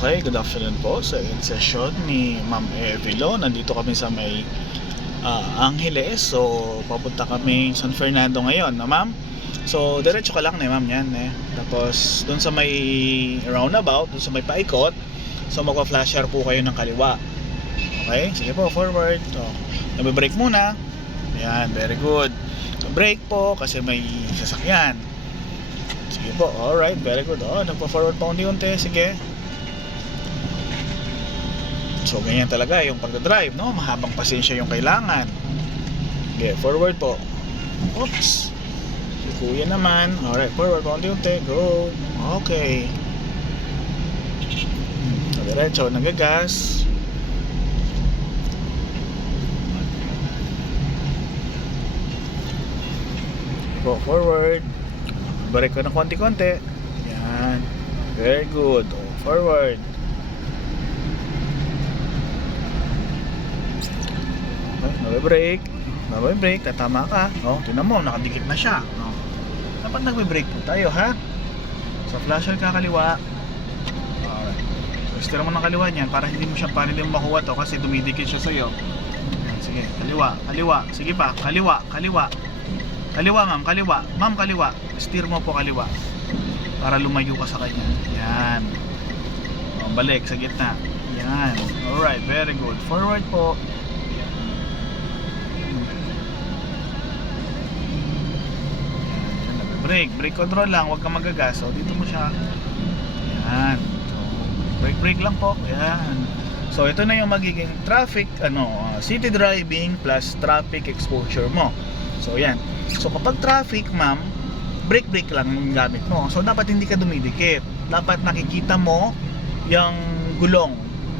Okay, good afternoon po sa session ni Ma'am Evilo. Nandito kami sa may Angeles. So, papunta kami San Fernando ngayon, na Ma'am. So, diretso ka lang na Ma'am yan Tapos, dun sa may roundabout, dun sa may paikot, so magpa-flasher po kayo ng kaliwa. Okay, sige po, forward. So, nabe-brake muna. Yan, very good. Brake po kasi may sasakyan. Sige po, alright, very good. Nagpa-forward pa unti-unti, sige. So ganyan talaga yung pagdadrive, no? Mahabang pasensya yung kailangan. Okay, forward po. Oops. Si kuya naman. Alright, forward po unti-unti. Go. Okay. Diretso, nagagas. Po, forward. Balik ko ng konti-konti. Yan. Very good. Forward. Nagbe-brake, tatama ka. Tingnan mo, nakadikit na siya. Dapat nagbe-brake po tayo, ha? So, flasher ka kaliwa. Alright. So, steer mo ng kaliwa niyan para hindi mo makuha to kasi dumidikit siya sa'yo. Sige, kaliwa. Sige pa, kaliwa. Kaliwa, ma'am, kaliwa. Ma'am, kaliwa. Steer mo po kaliwa para lumayo ka sa kanya. Yan. Balik sa gitna. Yan. Alright, very good. Forward po. Brake control lang, huwag kang magagas. So dito mo siya. Yan. So brake lang po. Yan. So ito na yung magiging traffic city driving plus traffic exposure mo. So yan. So kapag traffic, ma'am, brake lang yung gamit mo. So dapat hindi ka dumidikit. Dapat nakikita mo yung gulong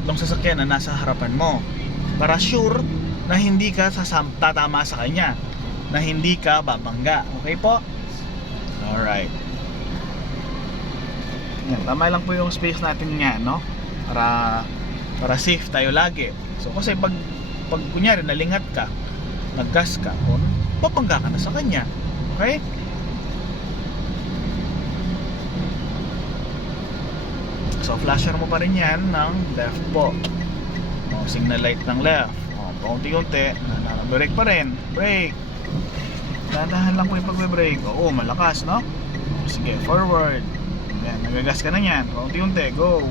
ng sasakyan na nasa harapan mo para sure na hindi ka tatama sa kanya, na hindi ka babangga. Okay po? Alright. Yan, tama lang po yung space natin nga, no? Para safe tayo lagi. So kasi pag kunyari nalingat ka, naggas ka, papangga ka na sa kanya. Okay? So flasher mo pa rin yan ng left po. Signal light ng left. Paunti-unti, brake pa rin. Brake. Dahan lang po yung pagbe-brake. Malakas, no? Sige, forward. Yan, nagagas ka na yan. Paunti-unti, go.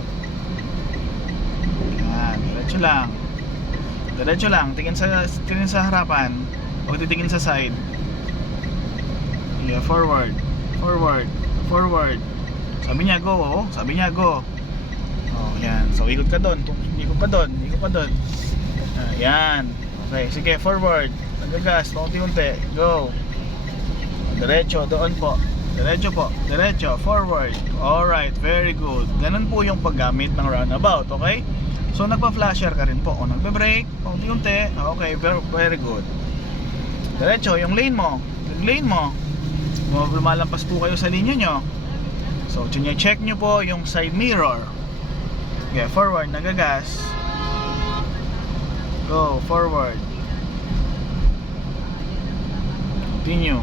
Yan, diretso lang. Tingin sa harapan. Huwag titingin sa side. Yeah, forward. Sabi niya go. Yan. So ikot ka doon. Ikot pa doon. Yan. Okay, sige, forward. Nagagas, paunti-unti. Go. Diretso, doon po. Diretso, forward. Alright, very good. Ganun po yung paggamit ng roundabout, okay? So nagpa-flasher ka rin po. Nagbe-brake, paunti-unti. Okay, very good. Diretso, yung lane mo. Lumalampas po kayo sa linya nyo. So, check nyo po yung side mirror. Okay, forward, nagagas. Go, forward. Continue.